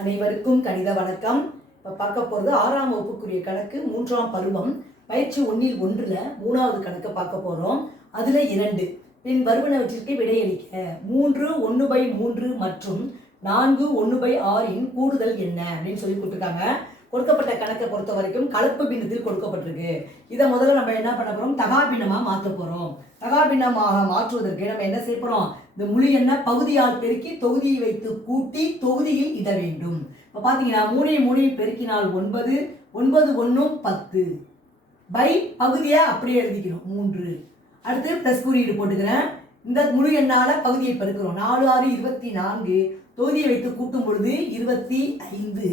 அனைவருக்கும் கணித வணக்கம். இப்போ பார்க்க போகிறது 6ஆம் வகுப்புக்குரிய கணக்கு 3ஆம் பருவம் பயிற்சி 1ல் 3வது கணக்கை பார்க்க போகிறோம். அதில் 2 பின் வருவனவற்றிற்கு விடையளிக்க 3 1/3 மற்றும் 4 1/6 கூடுதல் என்ன அப்படின்னு சொல்லி கொடுத்துருக்காங்க. கொடுக்கப்பட்ட கணக்கை பொறுத்த வரைக்கும் கலப்பு பின்னத்தில் கொடுக்கப்பட்டிருக்கு. இதை முதல்ல நம்ம என்ன பண்ண போகிறோம், தகாபின்னமாக மாற்ற போகிறோம். தகாபின்னமாக மாற்றுவதற்கு நம்ம என்ன செய்ய போகிறோம், இந்த முழு எண்ணை பகுதியால் பெருக்கி தொகுதியை வைத்து கூட்டி தொகுதியில் இட வேண்டும். இப்போ பார்த்தீங்கன்னா 3 பெருக்கினால் 9, 9 1 10 பை பகுதியை அப்படியே எழுதிக்கிறோம் 3. அடுத்து ப்ளஸ் குறியீடு போட்டுக்கிறேன். இந்த முழு எண்ணால் பகுதியை பெருக்கிறோம். 4 6 24 தொகுதியை வைத்து கூட்டும் பொழுது 25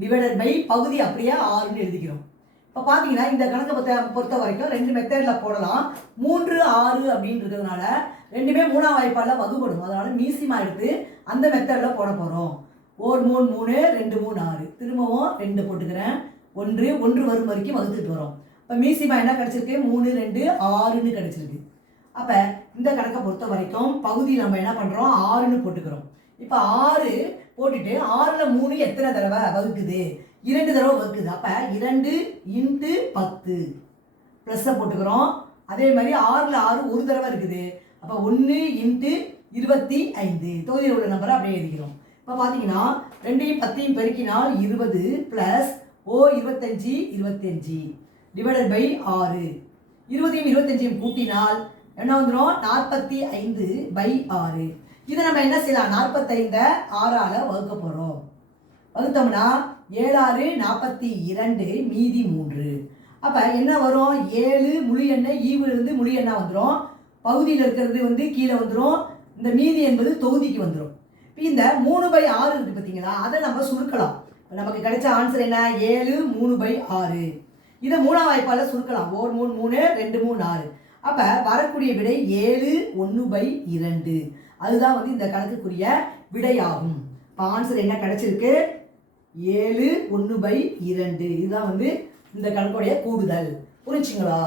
டிவைடட் பை பகுதி அப்படியே 6ன்னு எழுதிக்கிறோம். இப்போ பார்த்தீங்கன்னா இந்த கணக்கை பொறுத்த வரைக்கும் 2 மெத்தடில் போடலாம். 3 6 அப்படின்னு இருக்கிறதுனால ரெண்டுமே 3ஆம் வாய்ப்பால் வகுப்படும். அதனால மீசிமா எடுத்து அந்த மெத்தடில் போட போகிறோம். 1 3 3 2 3 6 திரும்பவும் 2 போட்டுக்கிறேன். 1 வரும் வரைக்கும் வகுத்துட்டு வரோம். இப்போ மீசிமா என்ன கிடச்சிருக்கு, 3 2 6ன்னு கிடச்சிருக்கு. அப்போ இந்த கணக்கை பொறுத்த வரைக்கும் பகுதி நம்ம என்ன பண்ணுறோம், 6ன்னு போட்டுக்கிறோம். இப்போ 6 போட்டுட்டு 6ல் 3 எத்தனை தடவை வகுக்குது, 2 தடவை வகுக்குது. அப்போ 2 × 10 ப்ளஸ்ஸை போட்டுக்கிறோம். அதே மாதிரி 6ல் 6 ஒரு தடவை இருக்குது. அப்போ 1 × 25 தொகுதியில் உள்ள நம்பரை அப்படியே எழுதிக்கிறோம். இப்போ பார்த்தீங்கன்னா 2யும் 10யும் பெருக்கினால் 20 ப்ளஸ் 25 25 டிவைடட் பை 6. 20யும் 25யும் கூட்டினால் என்ன வந்துடும், 45/6. இதை நம்ம என்ன செய்யலாம், 45 6ஆல் வகுக்க போகிறோம். வகுத்தோம்னா 7 6 42 மீதி 3. அப்போ என்ன வரும், 7 முழு எண்ணெய் ஈவிலிருந்து முழு எண்ணாக வந்துடும். பகுதியில் இருக்கிறது கீழே வந்துடும். இந்த மீதி என்பது தொகுதிக்கு வந்துடும். இப்போ இந்த 3/6 இருக்குது பார்த்தீங்களா, அதை நம்ம சுருக்கலாம். நமக்கு கிடைச்ச ஆன்சர் என்ன, 7 3/6. இதை 3ஆம் வாய்ப்பால் சுருக்கலாம். 1 3 3 2 3 6. அப்போ வரக்கூடிய விடை 7 1/2. அதுதான் இந்த கணக்குக்குரிய விடையாகும். இப்போ ஆன்சர் என்ன கிடைச்சிருக்கு, 7 1/2. இதுதான் இந்த கணக்குடைய கூடுதல். புரிஞ்சுங்களா?